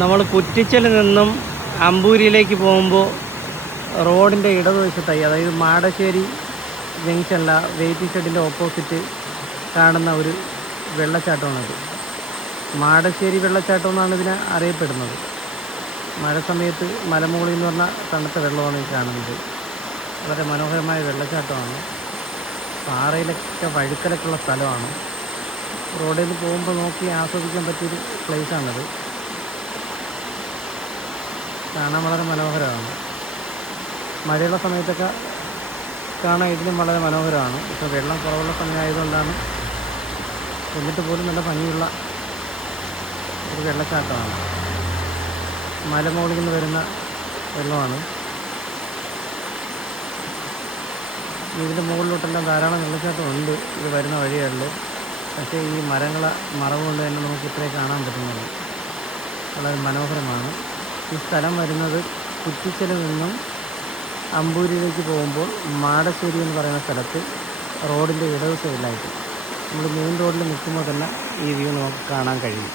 നമ്മൾ കുറ്റിച്ചലിൽ നിന്നും അമ്പൂരിയിലേക്ക് പോകുമ്പോൾ റോഡിൻ്റെ ഇടതുവശത്തായി, അതായത് മാടശ്ശേരി ജംഗ്ഷനില വെയിറ്റിംഗ് ഷെഡിൻ്റെ ഓപ്പോസിറ്റ് കാണുന്ന ഒരു വെള്ളച്ചാട്ടമാണിത്. മാടശ്ശേരി വെള്ളച്ചാട്ടം എന്നാണ് ഇതിനെ അറിയപ്പെടുന്നത്. മഴ സമയത്ത് മലമുകളിൽ നിന്ന് പറഞ്ഞാൽ തണുത്ത വെള്ളമാണ് ഈ കാണുന്നത്. വളരെ മനോഹരമായ വെള്ളച്ചാട്ടമാണ്. പാറയിലൊക്കെ വഴുക്കലൊക്കെയുള്ള സ്ഥലമാണ്. റോഡിൽ നിന്ന് പോകുമ്പോൾ നോക്കി ആസ്വദിക്കാൻ പറ്റിയൊരു പ്ലേസാണത്. കാണാൻ വളരെ മനോഹരമാണ്. മഴയുള്ള സമയത്തൊക്കെ കാണാൻ ഇതിലും വളരെ മനോഹരമാണ്. ഇപ്പോൾ വെള്ളം കുറവുള്ള സമയമായതുകൊണ്ടാണ്. എന്നിട്ട് പോലും നല്ല ഭംഗിയുള്ള ഒരു വെള്ളച്ചാട്ടമാണ്. മലമുകളിൽ നിന്ന് വരുന്ന വെള്ളമാണ്. ഇതിൻ്റെ മുകളിലോട്ടെല്ലാം ധാരാളം വെള്ളച്ചാട്ടമുണ്ട് ഇത് വരുന്ന വഴികളിൽ. പക്ഷേ ഈ മരങ്ങളെ മറവ് കൊണ്ട് തന്നെ നമുക്ക് ഇത്രയും കാണാൻ പറ്റുന്നുള്ളൂ. വളരെ മനോഹരമാണ്. ഈ സ്ഥലം വരുന്നത് കുറ്റിച്ചലിൽ നിന്നും അമ്പൂരിയിലേക്ക് പോകുമ്പോൾ മാടശ്ശേരി എന്ന് പറയുന്ന സ്ഥലത്ത് റോഡിൻ്റെ ഇടത് സൈഡിലായിട്ട് നമ്മൾ മെയിൻ റോഡിൽ നിൽക്കുമ്പോൾ തന്നെ ഈ വ്യൂ നമുക്ക് കാണാൻ കഴിയും.